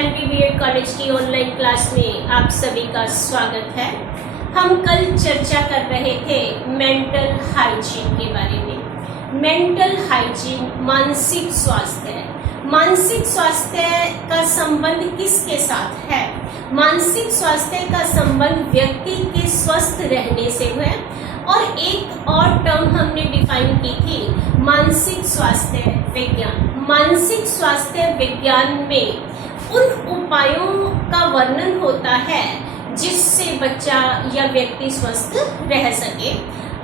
MPBEd college की online class में आप सभी का स्वागत है। हम कल चर्चा कर रहे थे मेंटल हाइजीन के बारे में। मेंटल हाइजीन मानसिक स्वास्थ्य है। मानसिक स्वास्थ्य का संबंध किसके साथ है? मानसिक स्वास्थ्य का संबंध व्यक्ति के स्वस्थ रहने से है। और एक और टर्म हमने डिफाइन की थी, मानसिक स्वास्थ्य विज्ञान। मानसिक स्वास्थ्य विज्ञान में उन उपायों का वर्णन होता है जिससे बच्चा या व्यक्ति स्वस्थ रह सके।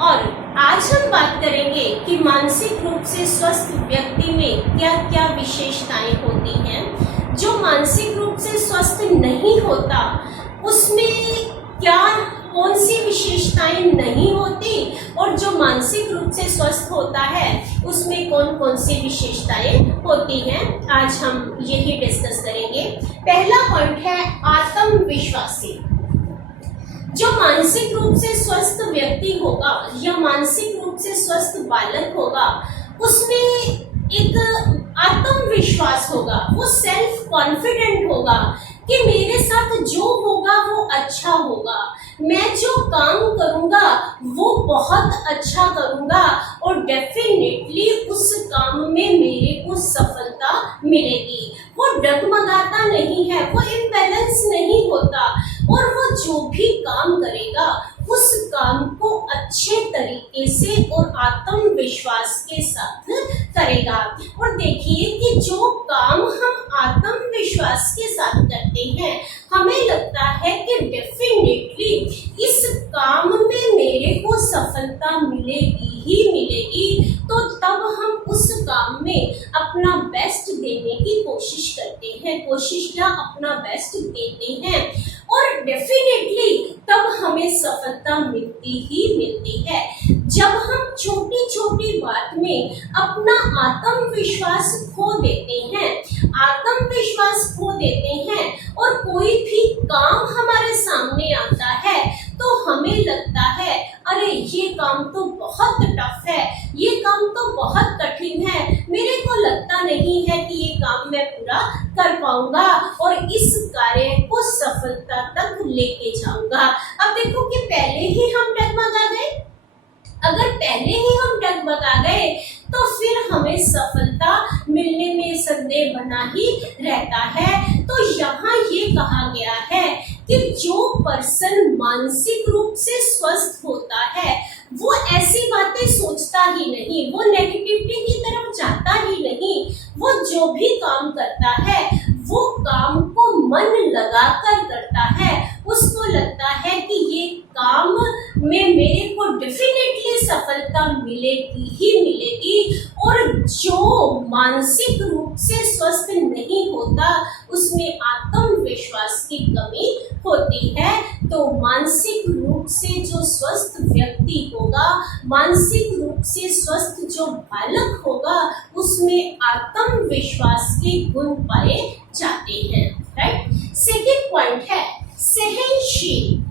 और आज हम बात करेंगे कि मानसिक रूप से स्वस्थ व्यक्ति में क्या क्या विशेषताएं होती हैं। जो मानसिक रूप से स्वस्थ नहीं होता उसमें क्या कौन सी विशेषताएं नहीं होती, और जो मानसिक रूप से स्वस्थ होता है उसमें कौन कौन सी विशेषताएं होती हैं। आज हम यही डिस्कस करेंगे। पहला पॉइंट है आत्मविश्वासी। जो मानसिक रूप से स्वस्थ व्यक्ति होगा या मानसिक रूप से स्वस्थ बालक होगा उसमें एक आत्मविश्वास होगा, वो सेल्फ कॉन्फिडेंट होगा कि मेरे साथ जो होगा वो अच्छा होगा, मैं जो काम करूंगा वो बहुत अच्छा करूंगा और डेफिनेटली उस काम में मेरे को सफलता मिलेगी। वो डगमगाता नहीं है, वो इम्बैलेंस नहीं होता और वो जो भी काम करेगा उस काम को अच्छे तरीके से और आत्मविश्वास के साथ करेगा। और देखिए कि जो काम हम आत्मविश्वास के साथ करते हैं हमें लगता है कि डेफिनेटली इस काम में मेरे को सफलता मिलेगी ही मिलेगी, तो तब हम उस काम में अपना बेस्ट देने की कोशिश करते हैं, कोशिश या अपना बेस्ट देते हैं और डेफिनेटली तब हमें सफलता मिलती ही मिलती है। जब हम छोटी छोटी बात में अपना आत्मविश्वास खो देते हैं, आत्मविश्वास खो देते हैं और कोई भी काम हमारे सामने आता है तो हमें लगता है अरे ये काम तो बहुत टफ है, ये काम तो बहुत कठिन है, मेरे को लगता नहीं है कि ये काम मैं पूरा कर पाऊंगा और इस कार्य को सफलता तक लेके जाऊंगा। अब देखो कि पहले ही हम डगमगा गए। अगर पहले ही हम डगमगा गए तो फिर हमें सफलता मिलने में संदेह बना ही रहता है। तो यहाँ ये कहा गया है कि जो पर्सन मानसिक रूप से स्वस्थ होता है वो ऐसी बातें सोचता ही नहीं, वो नेगेटिविटी की तरफ जाता ही नहीं, वो जो भी काम करता है वो काम को मन लगाकर करता है। उसको लगता है कि ये काम में मेरे को डेफिनेटली सफलता मिलेगी ही मिलेगी। और जो मानसिक रूप से स्वस्थ नहीं होता उसमें आत्मविश्वास की कमी होती है। तो मानसिक रूप से जो स्वस्थ व्यक्ति होगा, मानसिक रूप से स्वस्थ जो बालक होगा उसमें आत्मविश्वास के गुण पाए जाते हैं। राइट। सेकंड पॉइंट है सहनशील।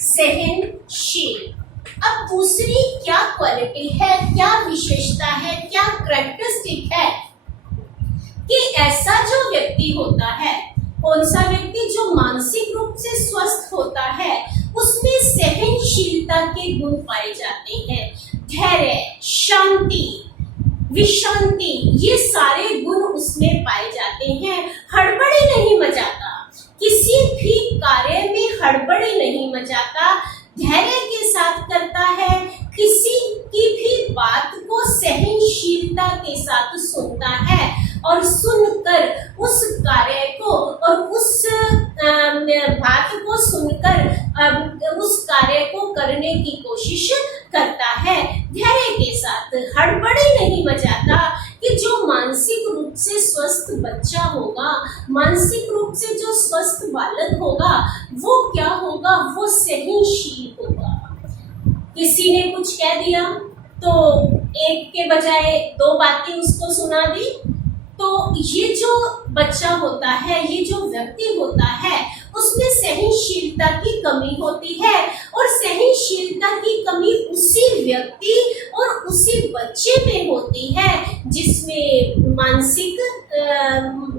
सहनशील। अब दूसरी क्या क्वालिटी है, क्या विशेषता है, क्या कैरेक्टरिस्टिक है कि ऐसा जो व्यक्ति होता है, कौन सा व्यक्ति जो मानसिक रूप से स्वस्थ होता है उसमें सहनशीलता के गुण पाए जाते हैं। धैर्य, शांति, विशांति, ये सारे गुण उसमें पाए जाते हैं। हड़बड़ी नहीं मचाता, किसी भी कार्य में हड़बड़ी नहीं मचाता, धैर्य के साथ करता है, किसी की भी बात को सहनशीलता के साथ सुनता है और सुनकर उस कार्य को और उस बात को सुनकर उस कार्य को करने की कोशिश करता है। धैर्य के साथ हड़बड़ी नहीं मचाता। कि जो मानसिक रूप से स्वस्थ बच्चा होगा, मानसिक रूप से जो स्वस्थ बालक होगा वो क्या होगा, वो सहनशील होगा। किसी ने कुछ कह दिया तो एक के बजाय दो बातें उसको सुना दी, तो ये जो बच्चा होता है, ये जो व्यक्ति होता है उसमें सहनशीलता की कमी होती है, और सहनशीलता की कमी उसी व्यक्ति और उसी बच्चे में होती है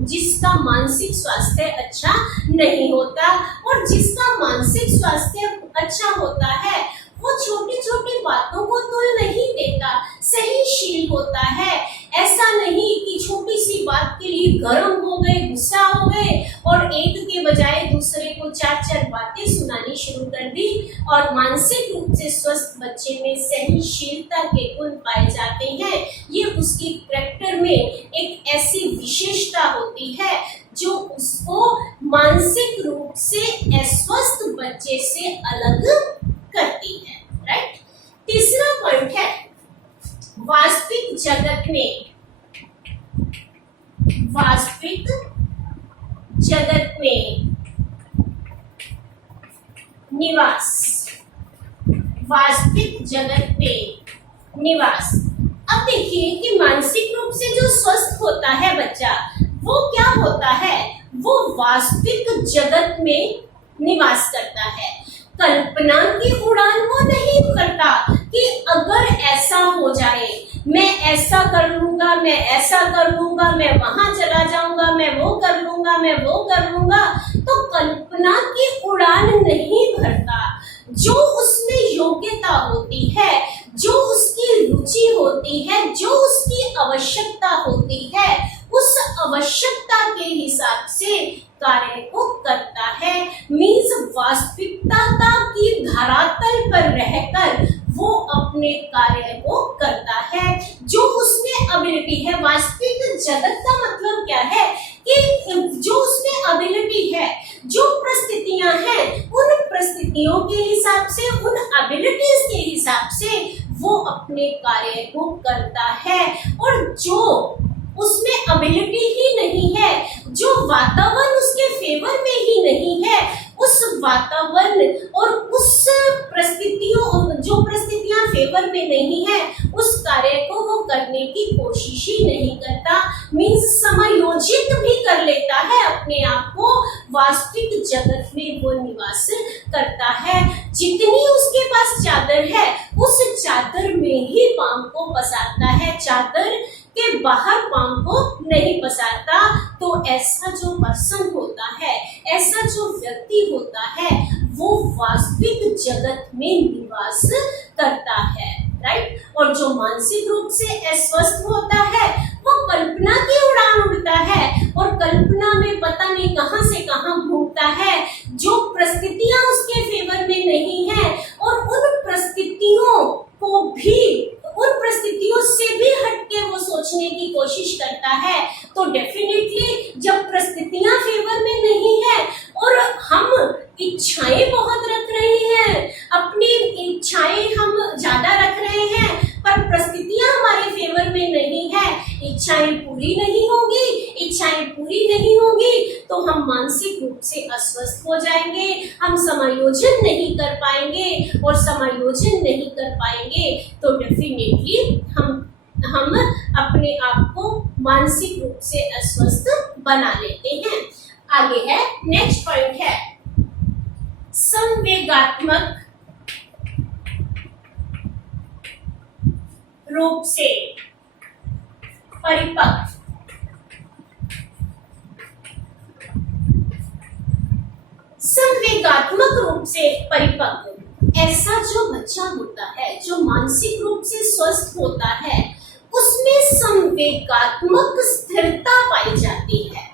जिसका मानसिक स्वास्थ्य अच्छा नहीं होता। और जिसका मानसिक स्वास्थ्य अच्छा होता है वो छोटी छोटी बातों को तुल नहीं देता, सहनशील होता है। ऐसा नहीं कि छोटी सी बात के लिए गर्म हो गए, गुस्सा हो गए और एक के बजाय दूसरे को चार चार बातें सुनानी शुरू कर दी। और मानसिक रूप से स्वस्थ बच्चे में सहनशीलता के गुण पाए जाते हैं। ये उसकी कैरेक्टर में एक ऐसी विशेषता होती है जो उसको मानसिक रूप से अस्वस्थ बच्चे से अलग करती है। राइट। तीसरा पॉइंट है वास्तविक जगत में निवास। वास्तविक जगत में निवास। अब देखिए कि मानसिक रूप से जो स्वस्थ होता है बच्चा, वो क्या होता है, वो वास्तविक जगत में निवास करता है। कल्पना की उड़ान वो नहीं करता कि अगर ऐसा हो जाए, मैं ऐसा कर लूंगा, मैं ऐसा कर लूंगा, मैं वहां चला जाऊंगा, मैं वो कर लूंगा, मैं वो कर लूंगा। तो कल्पना की उड़ान नहीं भरता। जो उसमें योग्यता होती है, जो उसकी रुचि होती है, जो उसकी आवश्यकता होती है, उस आवश्यकता के हिसाब से कार्य को करता है। मीन्स वास्तविकता की धरातल पर रहकर वो अपने कार्य को करता है। जो उसमें एबिलिटी है, वास्तविक जगत का मतलब क्या है कि जो उसमें एबिलिटी है, जो परिस्थितियां हैं, उन परिस्थितियों के हिसाब से, उन एबिलिटीज के हिसाब से वो अपने कार्य को करता है। और जो उसमें एबिलिटी ही नहीं है, जो वातावरण उसके फेवर में ही नहीं है, उस वातावरण और उस जो परिस्थितियां फेवर में नहीं है, उस कार्य को वो करने की कोशिश ही नहीं करता। मीन्स समायोजित भी कर लेता है अपने आप को। वास्तविक जगत में वो निवास करता है। जितनी उसके पास चादर है, उस चादर में ही पांव को पसारता है, चादर के बाहर पांव को नहीं पसारता। तो ऐसा जो पर्सन होता है, ऐसा जो व्यक्ति होता है, वो वास्तविक जगत में निवास करता है। राइट। और जो मानसिक रूप से अस्वस्थ होता है, वो कल्पना की उड़ान उड़ता है और कल्पना में पता नहीं कहां से कहां घूमता है। जो परिस्थितियां उसके फेवर में नहीं है और उन परिस्थितियों से भी हटके वो सोचने की कोशिश करता है। तो डेफिनेटली जब परिस्थितियां फेवर में नहीं है और हम इच्छाएं बहुत रख रहे हैं, अपनी इच्छाएं हम ज्यादा रख रहे हैं, पर परिस्थितियां हमारे फेवर में नहीं है, इच्छाएं पूरी नहीं होगी तो हम मानसिक रूप से अस्वस्थ हो जाएंगे। हम समायोजन नहीं कर पाएंगे, और समायोजन नहीं कर पाएंगे तो डेफिनेटली हम अपने आप को मानसिक रूप से अस्वस्थ बना लेते हैं। आगे है, नेक्स्ट पॉइंट है संवेगात्मक रूप से परिपक्व। संवेगात्मक रूप से परिपक्व ऐसा जो बच्चा होता है, जो मानसिक रूप से स्वस्थ होता है, उसमें संवेगात्मक स्थिरता पाई जाती है।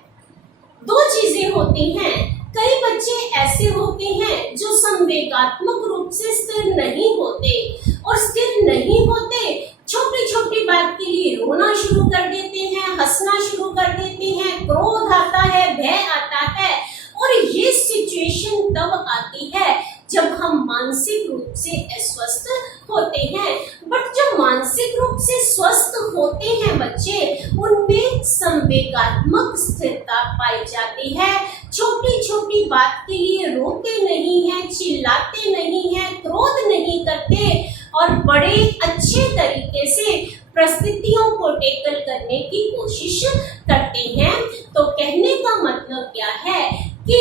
दो चीजें होती हैं। कई बच्चे ऐसे होते हैं जो संवेगात्मक रूप से स्थिर नहीं होते, और स्थिर नहीं होते छोटी छोटी बात के लिए रोना शुरू कर देते हैं, हंसना शुरू कर देते हैं, क्रोध आता है, भय आता है। और ये सिचुएशन तब आती है जब हम मानसिक रूप से अस्वस्थ होते हैं। बट जो मानसिक रूप से स्वस्थ होते हैं बच्चे, उनमें संवेगात्मक स्थिरता पाई जाती है। छोटी छोटी बात के लिए रोते नहीं हैं, चिल्लाते नहीं हैं, क्रोध नहीं करते, और बड़े अच्छे तरीके से परिस्थितियों को टेकल करने की कोशिश करते हैं। तो कहने का मतलब क्या है कि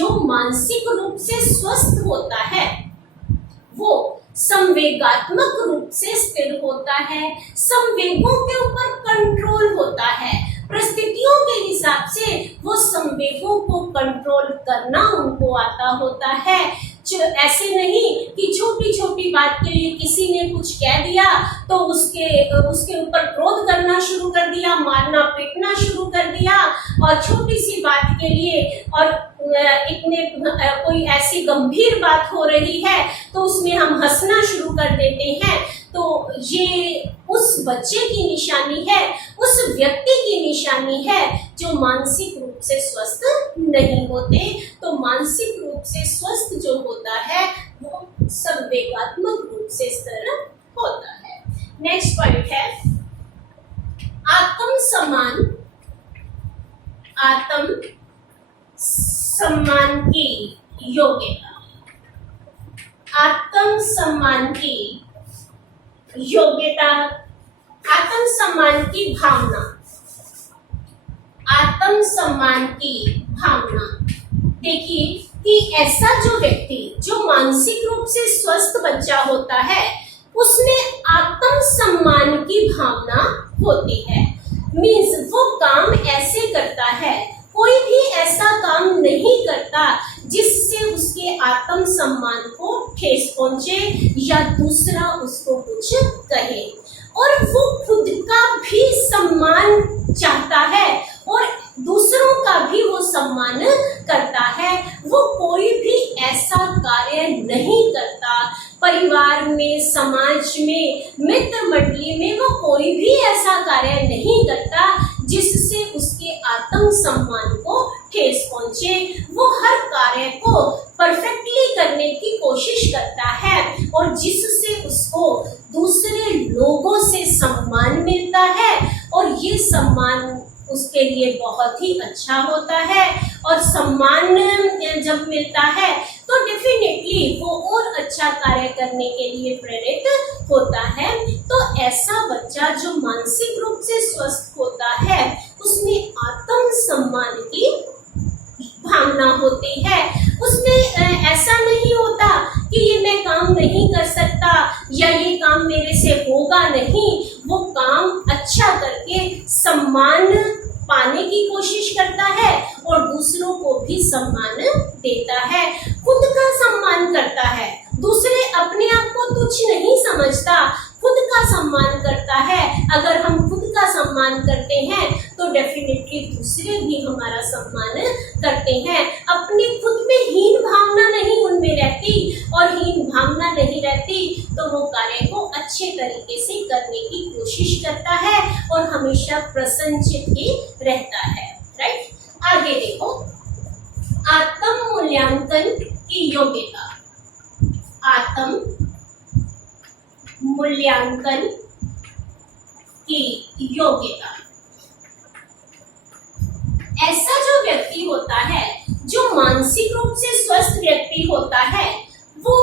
जो मानसिक रूप से स्वस्थ होता है वो संवेगात्मक रूप से स्थिर होता है, संवेगों के ऊपर कंट्रोल होता है, परिस्थितियों के हिसाब से वो संवेगों को कंट्रोल करना उनको आता होता है। ऐसे नहीं कि छोटी छोटी बात के लिए किसी ने कुछ कह दिया तो उसके ऊपर क्रोध करना शुरू कर दिया, मारना पीटना शुरू कर दिया, और छोटी सी बात के लिए और कोई ऐसी गंभीर बात हो रही है तो उसमें हम हंसना शुरू कर देते हैं। तो ये उस बच्चे की निशानी है, उस व्यक्ति की निशानी है जो मानसिक रूप से स्वस्थ नहीं होते। तो मानसिक रूप से स्वस्थ जो होता है वो संवेगात्मक रूप से स्थिर होता है। नेक्स्ट पॉइंट है आत्म सम्मान की योग्यता। आत्म सम्मान की योग्यता, आत्म सम्मान की भावना, आत्म सम्मान की भावना। देखिए कि ऐसा जो व्यक्ति जो मानसिक रूप से स्वस्थ बच्चा होता है उसमें आत्म सम्मान की भावना होती है। मीन्स वो काम ऐसे करता है, कोई भी ऐसा काम नहीं करता जिससे उसके आत्म सम्मान को ठेस पहुंचे या दूसरा उसको कुछ कहे, और वो खुद का भी सम्मान चाहता है और दूसरों का भी वो सम्मान करता है। वो कोई भी ऐसा कार्य नहीं करता, परिवार में, समाज में, मित्र मंडली में वो कोई भी ऐसा कार्य नहीं करता जिससे उसके आत्म सम्मान को ठेस पहुंचे। वो हर कार्य को परफेक्टली करने की कोशिश करता है और जिससे उसको दूसरे लोगों से सम्मान मिलता है, और ये सम्मान उसके लिए बहुत ही अच्छा होता है। और सम्मान जब मिलता है तो डेफिनेटली वो और अच्छा कार्य करने के लिए प्रेरित होता है। तो ऐसा बच्चा जो मानसिक रूप से स्वस्थ होता है उसमें आत्म सम्मान की भावना होती है। उसमें ऐसा नहीं होता कि ये मैं काम नहीं कर सकता या ये काम मेरे से होगा नहीं। वो काम अच्छा करके सम्मान पाने की कोशिश करता है और दूसरों को भी सम्मान देता है, खुद का सम्मान करता है। दूसरे अपने आप को तुच्छ नहीं समझता, खुद का सम्मान करता है। अगर हम खुद का सम्मान करते हैं तो डेफिनेटली दूसरे भी हमारा सम्मान करते हैं। अपनी खुद में हीन भावना नहीं उनमें रहती, और हीन भावना नहीं रहती तो वो कार्य को अच्छे तरीके से करने की कोशिश करता है और हमेशा प्रसन्नचित्त ही रहता है। राइट, आगे देखो आत्म मूल्यांकन की योग्यता। आत्म मूल्यांकन की योग्यता। ऐसा जो व्यक्ति होता है जो मानसिक रूप से स्वस्थ व्यक्ति होता है वो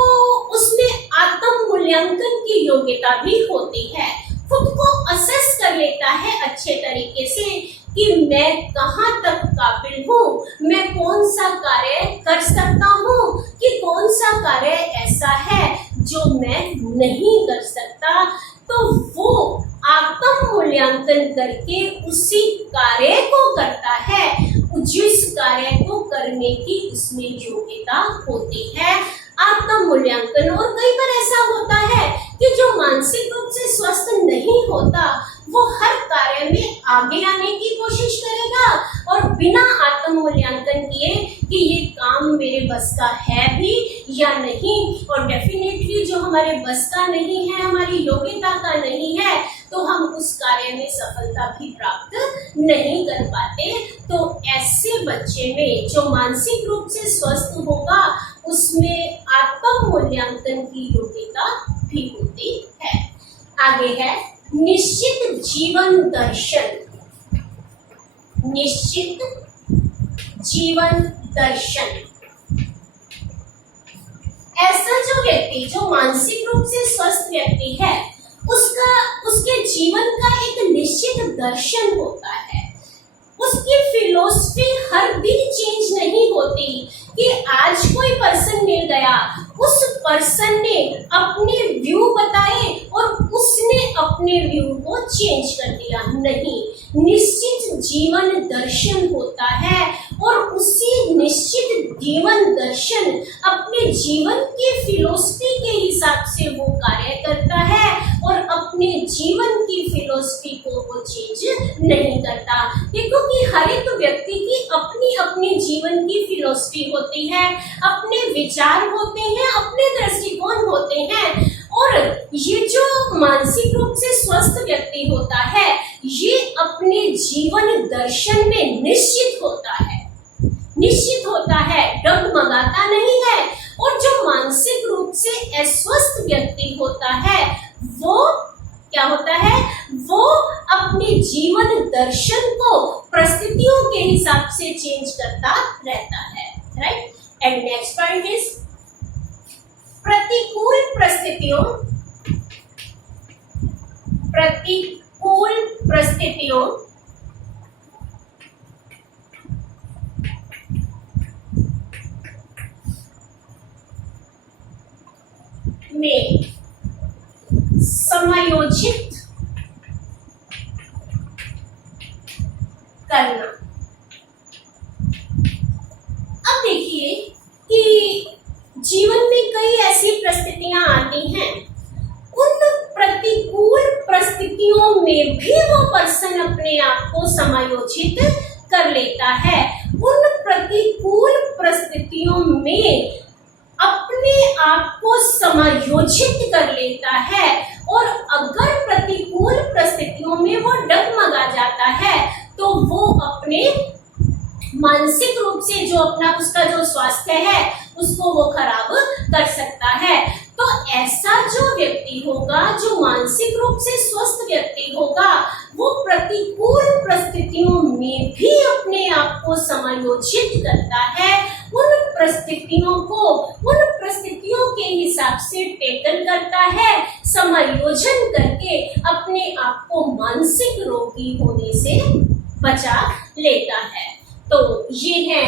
उसमें आत्म मूल्यांकन की योग्यता भी होती है। खुद को असेस कर लेता है अच्छे तरीके से कि मैं कहाँ तक काबिल हूँ, मैं कौन सा कार्य कर सकता हूँ, कि कौन सा कार्य ऐसा है जो मैं नहीं कर सकता। तो वो आत्म मूल्यांकन करके उसी कार्य को करता है जिस कार्य को करने की उसमें योग्यता होती है। आत्म मूल्यांकन। और कई बार ऐसा होता है कि जो मानसिक रूप से स्वस्थ नहीं होता वो हर कार्य में आगे आने की कोशिश करेगा और बिना आत्म मूल्यांकन किए कि ये काम मेरे बस का है भी या नहीं। और डेफिनेटली जो हमारे बस का नहीं है, हमारी योग्यता का नहीं है, तो हम उस कार्य में सफलता भी प्राप्त नहीं कर पाते। तो ऐसे बच्चे में जो मानसिक रूप से स्वस्थ होगा उसमें आत्म मूल्यांकन की योग्यता भी होती है। आगे है निश्चित जीवन दर्शन। निश्चित जीवन दर्शन। ऐसा जो व्यक्ति जो मानसिक रूप से स्वस्थ व्यक्ति है उसके जीवन का एक निश्चित दर्शन होता है। उसकी फिलोसफी हर दिन चेंज नहीं होती कि आज कोई पर्सन मिल गया, उस पर्सन ने अपने व्यू बताए और उसने अपने व्यू को चेंज कर दिया। नहीं, निश्चित जीवन दर्शन होता है और उसी निश्चित जीवन दर्शन अपने जीवन की फिलोसफी के हिसाब से वो कार्य करता है और अपने जीवन की फिलोसफी को वो चेंज नहीं करता। देखो कि हर एक व्यक्ति की अपनी अपनी जीवन की फिलोसफी होती है, अपने विचार होते हैं, अपने दृष्टिकोण होते हैं। और ये जो मानसिक रूप से स्वस्थ व्यक्ति होता है, ये अपने जीवन दर्शन में निश्चित होता है, डगमगाता नहीं है। और जो मानसिक रूप से अस्वस्थ व्यक्ति होता है, वो क्या होता है, वो अपने जीवन दर्शन को परिस्थितियों के हिसाब से चेंज करता रहता है, right. And next point is प्रतिकूल परिस्थितियों में समायोजित करना। अब देखिए कि जीवन में कई ऐसी परिस्थितियां आती हैं, उन प्रतिकूल परिस्थितियों में भी वो पर्सन अपने आप को समायोजित कर लेता है। उन प्रतिकूल परिस्थितियों में अपने आप को समायोजित कर लेता है और अगर प्रतिकूल परिस्थितियों में वो डगमगा जाता है तो वो अपने मानसिक रूप से जो अपना उसका जो स्वास्थ्य है उसको वो खराब कर सकता है। तो ऐसा जो व्यक्ति होगा, जो मानसिक रूप से स्वस्थ व्यक्ति होगा, वो प्रतिकूल परिस्थितियों में भी अपने आप को समायोजित करता है। उन परिस्थितियों के हिसाब से टेकल करता है, समायोजन करके अपने आप को मानसिक रोगी होने से बचा लेता है। तो ये है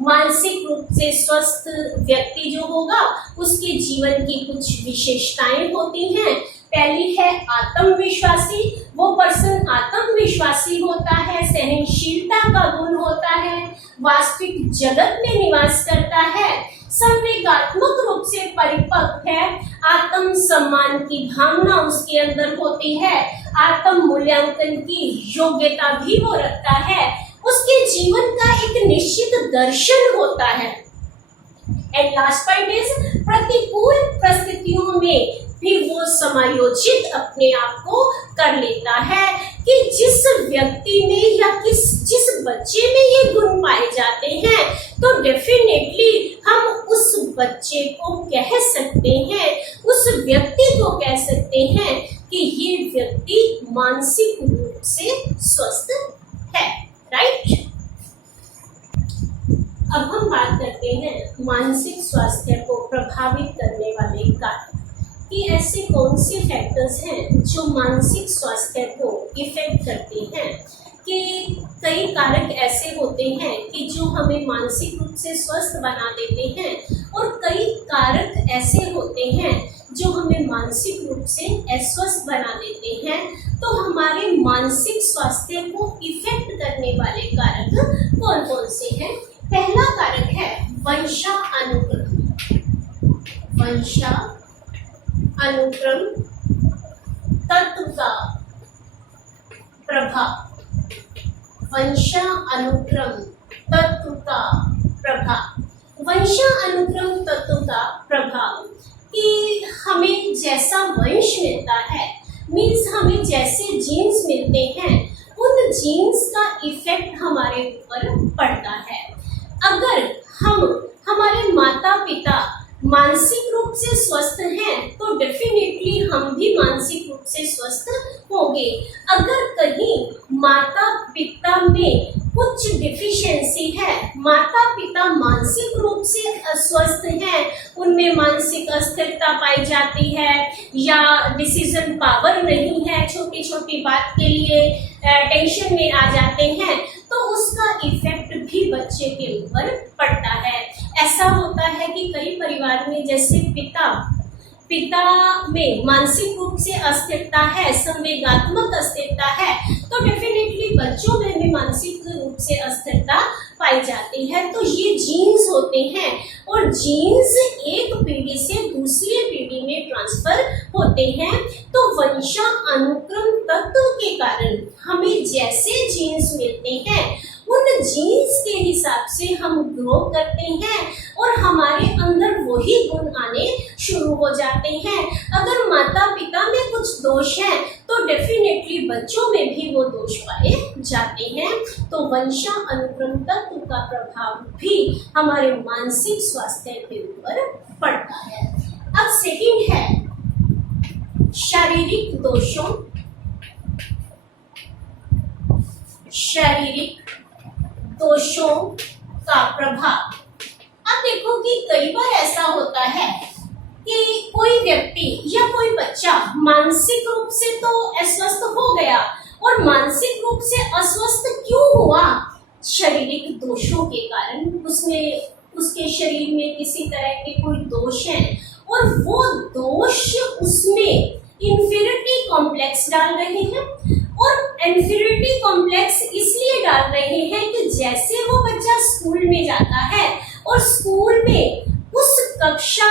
मानसिक रूप से स्वस्थ व्यक्ति जो होगा उसके जीवन की कुछ विशेषताएं होती हैं। पहली है आत्मविश्वासी। वो पर्सन आत्मविश्वासी होता है, सहनशीलता का गुण होता है, वास्तविक जगत में निवास करता है, संवेगात्मक रूप से परिपक्व है, आत्म सम्मान की भावना उसके अंदर होती है, आत्म मूल्यांकन की योग्यता भी वो रखता है, उसके जीवन का एक निश्चित दर्शन होता है। एंड लास्ट पॉइंट इज प्रतिकूल परिस्थितियों में भी वो समायोजित अपने आप को कर लेता है कि जिस व्यक्ति में या जिस बच्चे में ये गुण पाए जाते हैं तो डेफिनेटली हम उस बच्चे को कह सकते हैं, उस व्यक्ति को कह सकते हैं कि ये व्यक्ति मानसिक रूप से स्वस्थ है, राइट। अब हम बात करते हैं मानसिक स्वास्थ्य को प्रभावित करने वाले कारक कि ऐसे कौन से फैक्टर्स हैं जो मानसिक स्वास्थ्य को इफेक्ट करते हैं। कि कई कारक ऐसे होते हैं कि जो हमें मानसिक रूप से स्वस्थ बना देते हैं और कई कारक ऐसे होते हैं जो हमें मानसिक रूप से अस्वस्थ बना देते हैं। तो हमारे मानसिक स्वास्थ्य को इफेक्ट करने वाले कारक कौन कौन से हैं। पहला कारक है वंशानुक्रम। वंशानुक्रम तत्व का प्रभाव। वंशानुक्रम तत्व का प्रभाव। वंशानुक्रम तत्व का प्रभाव कि हमें जैसा वंश मिलता है, मीन्स हमें जैसे जीन्स मिलते हैं, उन जीन्स का इफेक्ट हमारे ऊपर पड़ता है। अगर हमारे माता पिता मानसिक रूप से स्वस्थ हैं तो डेफिनेटली हम भी मानसिक रूप से स्वस्थ होंगे। अगर कहीं माता पिता में कुछ डिफिशियंसी है, माता पिता मानसिक रूप से अस्वस्थ हैं, उनमें मानसिक अस्थिरता पाई जाती है या डिसीजन पावर नहीं है, छोटी छोटी बात के लिए टेंशन में आ जाते हैं, तो बच्चे के ऊपर पड़ता है। ऐसा होता है कि कई परिवार में जैसे पिता में मानसिक रूप से अस्थिरता है, संवेगात्मक अस्थिरता है, तो डेफिनेटली बच्चों में भी मानसिक रूप से अस्थिरता पाई जाती है। तो ये जीन्स होते हैं और जीन्स एक पीढ़ी से दूसरी पीढ़ी में ट्रांसफर होते हैं। तो वंशानुक्रम तत्व के कारण हमें जैसे जीन्स मिलते हैं उन जीन्स के हिसाब से हम ग्रो करते हैं और हमारे अंदर वही गुण आने शुरू हो जाते हैं। अगर माता पिता में कुछ दोष है तो डेफिनेटली बच्चों में भी वो दोष पाए जाते हैं। तो वंशानुक्रम तत्व का प्रभाव भी हमारे मानसिक स्वास्थ्य के ऊपर पड़ता है। अब सेकंड है शारीरिक दोषों, शारीरिक दोषों का प्रभाव। अब देखो कि कई बार ऐसा होता है कि कोई व्यक्ति या कोई बच्चा मानसिक रूप से तो अस्वस्थ हो गया, और मानसिक रूप से अस्वस्थ क्यों हुआ? शारीरिक दोषों के कारण। उसके शरीर में किसी तरह के कोई दोष हैं और वो दोष उसमें इंफीरियरिटी कॉम्प्लेक्स डाल रहे हैं। और इंफीरियरिटी कॉम्प्लेक्स इसलिए डाल रहे हैं कि जैसे वो बच्चा स्कूल में जाता है और स्कूल में उस कक्षा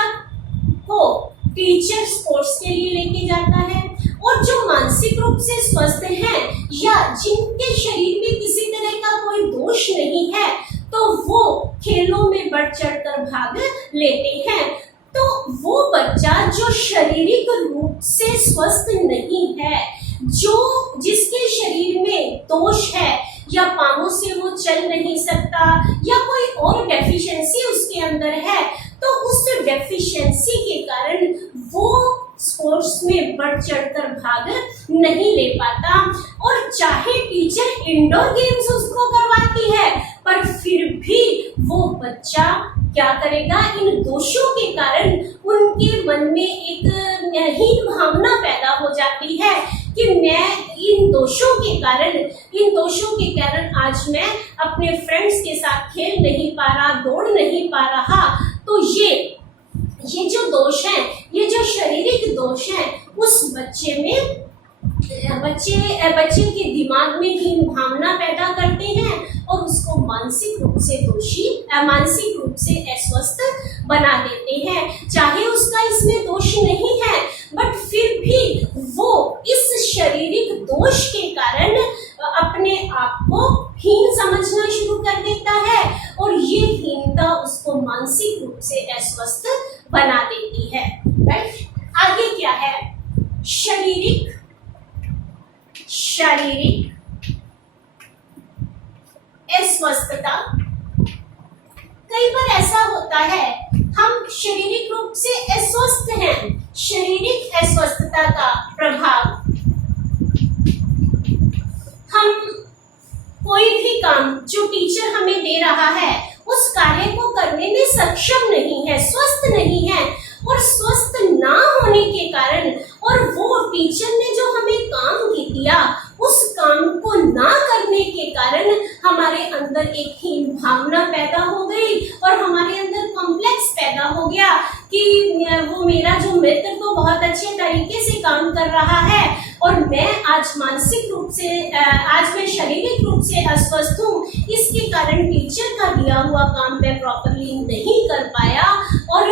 को टीचर स्पोर्ट्स के लिए लेके जाता है, और जो मानसिक रूप से स्वस्थ हैं या जिनके शरीर में किसी तरह का कोई दोष नहीं है तो वो खेलों में बढ़ चढ़कर भाग लेते हैं। तो वो बच्चा जो शारीरिक रूप से स्वस्थ नहीं है, जिसके शरीर में दोष है या पांवों से वो चल नहीं सकता या कोई और डेफिशिएंसी उसके अंदर है, तो उस डेफिशिएंसी के कारण वो स्पोर्ट्स में बढ़ चढ़कर भाग नहीं ले पाता। और चाहे टीचर इंडोर गेम्स उसको करवाती है पर फिर भी वो बच्चा क्या करेगा? इन दोषों के कारण उनके मन में एक हीन भावना पैदा हो जाती है कि मैं इन दोषों के कारण आज मैं अपने फ्रेंड्स के साथ खेल नहीं पा रहा, दौड़ नहीं पा रहा। तो ये जो दोष है, ये जो शारीरिक दोष है, उस बच्चे के दिमाग में हीन भावना पैदा करते हैं और उसको मानसिक रूप से अस्वस्थ बना देते हैं। चाहे उसका इसमें दोष नहीं है बट फिर भी वो इस शारीरिक दोष के कारण अपने आप को हीन समझना शुरू कर देता है और ये हीनता उसको मानसिक रूप से अस्वस्थ बना देती है। राइट, आगे क्या है? शारीरिक अस्वस्थता। कई बार ऐसा होता है हम शारीरिक रूप से अस्वस्थ हैं। शारीरिक अस्वस्थता का प्रभाव, हम कोई भी काम जो टीचर हमें दे रहा है उस कार्य को करने में सक्षम नहीं है, स्वस्थ नहीं है, और स्वस्थ ना होने के कारण और वो टीचर ने जो हमें काम दिया उस काम को ना करने के कारण हमारे अंदर एक हीन भावना पैदा हो गई और हमारे अंदर कॉम्प्लेक्स पैदा हो गया कि वो मेरा जो मित्र तो बहुत अच्छे तरीके से काम कर रहा है और मैं आज मैं शारीरिक रूप से अस्वस्थ हूँ, इसके कारण टीचर का दिया हुआ काम मैं प्रॉपरली नहीं कर पाया और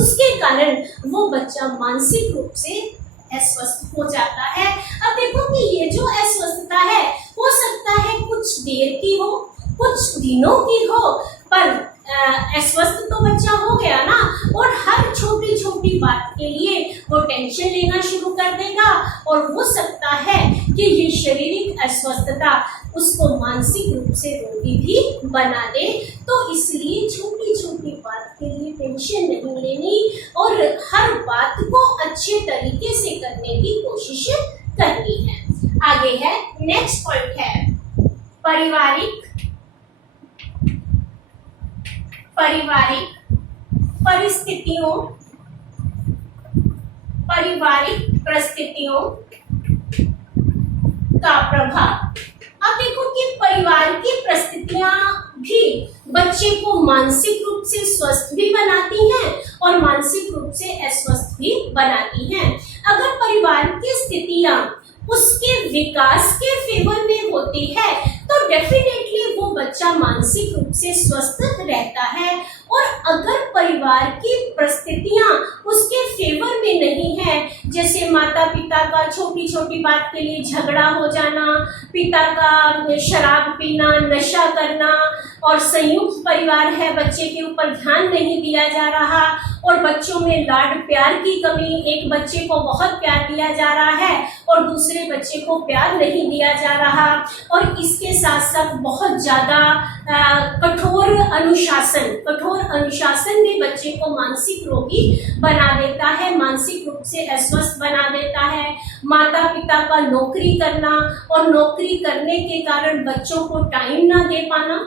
उसके कारण वो बच्चा मानसिक रूप से अस्वस्थ हो जाता है। अब देखो कि ये जो अस्वस्थता है हो सकता है कुछ देर की हो, कुछ दिनों की हो, पर अस्वस्थ तो बच्चा हो गया ना, और हर छोटी छोटी बात के लिए वो टेंशन लेना शुरू कर देगा और हो सकता है कि ये शारीरिक अस्वस्थता उसको मानसिक रूप से रोगी भी बना दे। तो इसलिए छोटी छोटी बात के लिए टेंशन नहीं लेनी और हर बात को अच्छे तरीके से करने की कोशिश करनी है। आगे है, नेक्स्ट पॉइंट है पारिवारिक परिस्थितियों का प्रभाव। अब देखो कि परिवार की परिस्थितियां भी बच्चे को मानसिक रूप से स्वस्थ भी बनाती हैं और मानसिक रूप से अस्वस्थ भी बनाती हैं। अगर परिवार की स्थितियां उसके विकास के फेवर में होती है तो डेफिनेटली वो बच्चा मानसिक रूप से स्वस्थ रहता है। और अगर परिवार की परिस्थितियां उसके फेवर में नहीं है, जैसे माता पिता का छोटी छोटी बात के लिए झगड़ा हो जाना, पिता का शराब पीना, नशा करना, और संयुक्त परिवार है, बच्चे के ऊपर ध्यान नहीं दिया जा रहा और बच्चों में लाड प्यार की कमी, एक बच्चे को बहुत प्यार दिया जा रहा है और दूसरे बच्चे को प्यार नहीं दिया जा रहा, और इसके साथ साथ बहुत ज्यादा कठोर अनुशासन भी बच्चे को मानसिक रोगी बना देता है, मानसिक रूप से अस्वस्थ बना देता है। माता पिता का नौकरी करना और नौकरी करने के कारण बच्चों को टाइम ना दे पाना,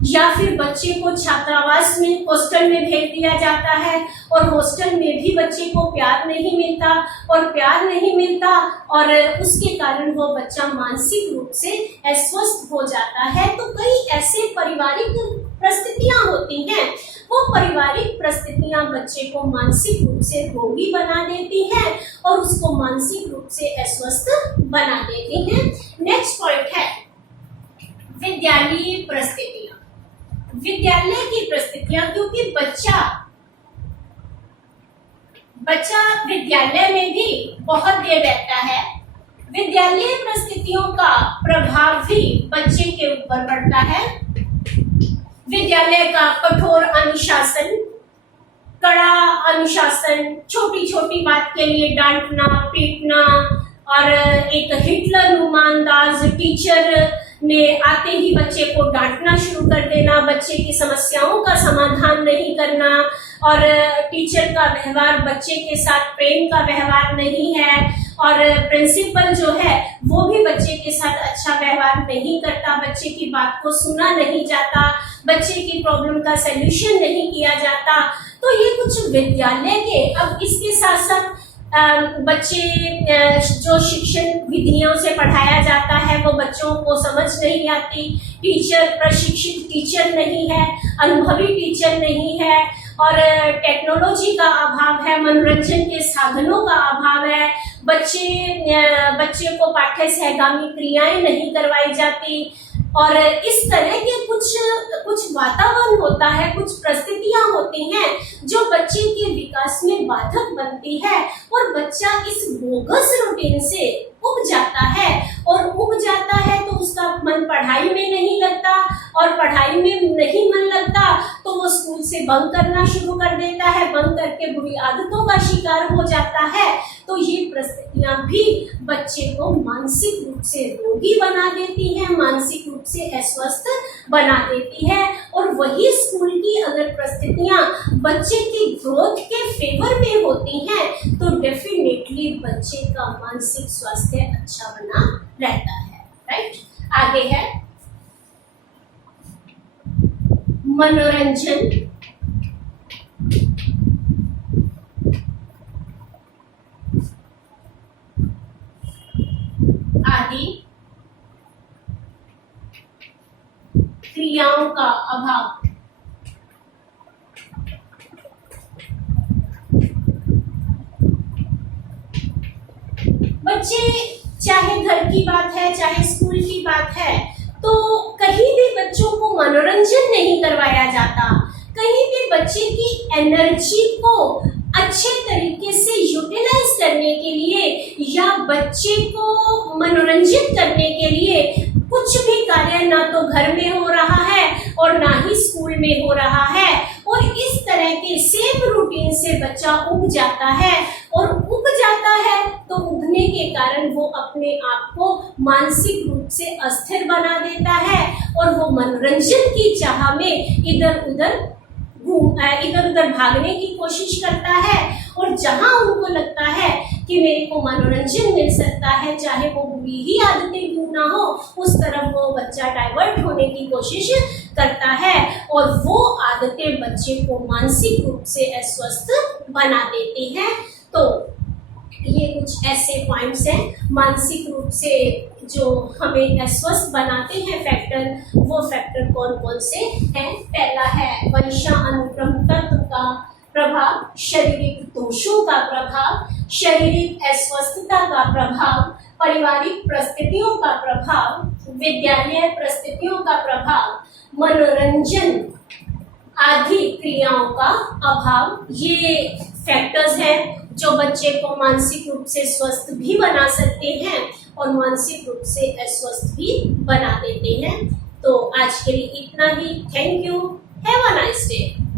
या फिर बच्चे को छात्रावास में हॉस्टल में भेज दिया जाता है और हॉस्टल में भी बच्चे को प्यार नहीं मिलता और उसके कारण वो बच्चा मानसिक रूप से अस्वस्थ हो जाता है। तो कई ऐसे पारिवारिक परिस्थितियां होती हैं, वो पारिवारिक परिस्थितियां बच्चे को मानसिक रूप से रोगी बना देती हैं और उसको मानसिक रूप से अस्वस्थ बना देती हैं। नेक्स्ट पॉइंट है विद्यालयीय परिस्थितियां। विद्यालय की परिस्थितियां, क्योंकि बच्चा विद्यालय में भी बहुत देर रहता है, विद्यालय परिस्थितियों का प्रभाव भी बच्चे के ऊपर पड़ता है। विद्यालय का कठोर अनुशासन, कड़ा अनुशासन, छोटी छोटी बात के लिए डांटना पीटना, और एक हिटलर नुमा अंदाज, टीचर ने आते ही बच्चे को डांटना शुरू कर देना, बच्चे की समस्याओं का समाधान नहीं करना, और टीचर का व्यवहार बच्चे के साथ प्रेम का व्यवहार नहीं है, और प्रिंसिपल जो है वो भी बच्चे के साथ अच्छा व्यवहार नहीं करता, बच्चे की बात को सुना नहीं जाता, बच्चे की प्रॉब्लम का सलूशन नहीं किया जाता। तो ये कुछ विद्यालय के, अब इसके साथ साथ बच्चे जो शिक्षण विधियों से पढ़ाया जाता है वो बच्चों को समझ नहीं आती, प्रशिक्षित टीचर नहीं है, अनुभवी टीचर नहीं है, और टेक्नोलॉजी का अभाव है, मनोरंजन के साधनों का अभाव है, बच्चे को पाठ्य सहगामी क्रियाएं नहीं करवाई जाती, और इस तरह के कुछ वातावरण होता है, कुछ परिस्थितियां होती हैं जो बच्चे के विकास में बाधक बनती है, और बच्चा इस बोगस रूटीन से उब जाता है, और उब जाता है तो उसका मन पढ़ाई में नहीं लगता, और पढ़ाई में नहीं मन लगता तो वो स्कूल से बंक करना शुरू कर देता है, बंक करके बुरी आदतों का शिकार हो जाता है। तो ये परिस्थितियां भी बच्चे को मानसिक रूप से रोगी बना देती हैं, मानसिक रूप से अस्वस्थ बना देती है। और वही स्कूल की अगर परिस्थितियां बच्चे की ग्रोथ के फेवर में होती हैं तो डेफिनेटली बच्चे का मानसिक स्वास्थ्य अच्छा बना रहता है। राइट, आगे है मनोरंजन। आदि क्रियाओं का अभाव। बच्चे, चाहे घर की बात है चाहे स्कूल की बात है, तो कहीं भी बच्चों को मनोरंजन नहीं करवाया जाता, कहीं भी बच्चे की एनर्जी को अच्छे तरीके से यूटिलाइज करने के लिए या बच्चे को मनोरंजित करने के लिए कुछ भी कार्य ना तो घर में हो रहा है और ना ही स्कूल में हो रहा है, और इस तरह के सेम रूटीन से बच्चा उब जाता है, और उब जाता है तो उबने के कारण वो अपने आप को मानसिक रूप से अस्थिर बना देता है, और वो मनोरंजन की चाह में इधर उधर भागने की कोशिश करता है, और जहां उनको लगता है कि मेरे को मनोरंजन मिल सकता है, चाहे वो बुरी ही आदतें क्यों ना हो, उस तरफ वो बच्चा डाइवर्ट होने की कोशिश करता है, और वो आदतें बच्चे को मानसिक रूप से अस्वस्थ बना देती हैं। तो ये कुछ ऐसे पॉइंट्स हैं मानसिक रूप से जो हमें अस्वस्थ बनाते हैं फैक्टर, वो फैक्टर कौन कौन से हैं। पहला है वंशानुक्रम तत्व का प्रभाव, शारीरिक दोषों का प्रभाव, शारीरिक अस्वस्थता का प्रभाव, पारिवारिक परिस्थितियों का प्रभाव, विद्यालय परिस्थितियों का प्रभाव, मनोरंजन आदि क्रियाओं का अभाव। ये फैक्टर्स हैं जो बच्चे को मानसिक रूप से स्वस्थ भी बना सकते हैं और मानसिक रूप से अस्वस्थ भी बना देते हैं। तो आज के लिए इतना ही। Thank you. Have a nice day.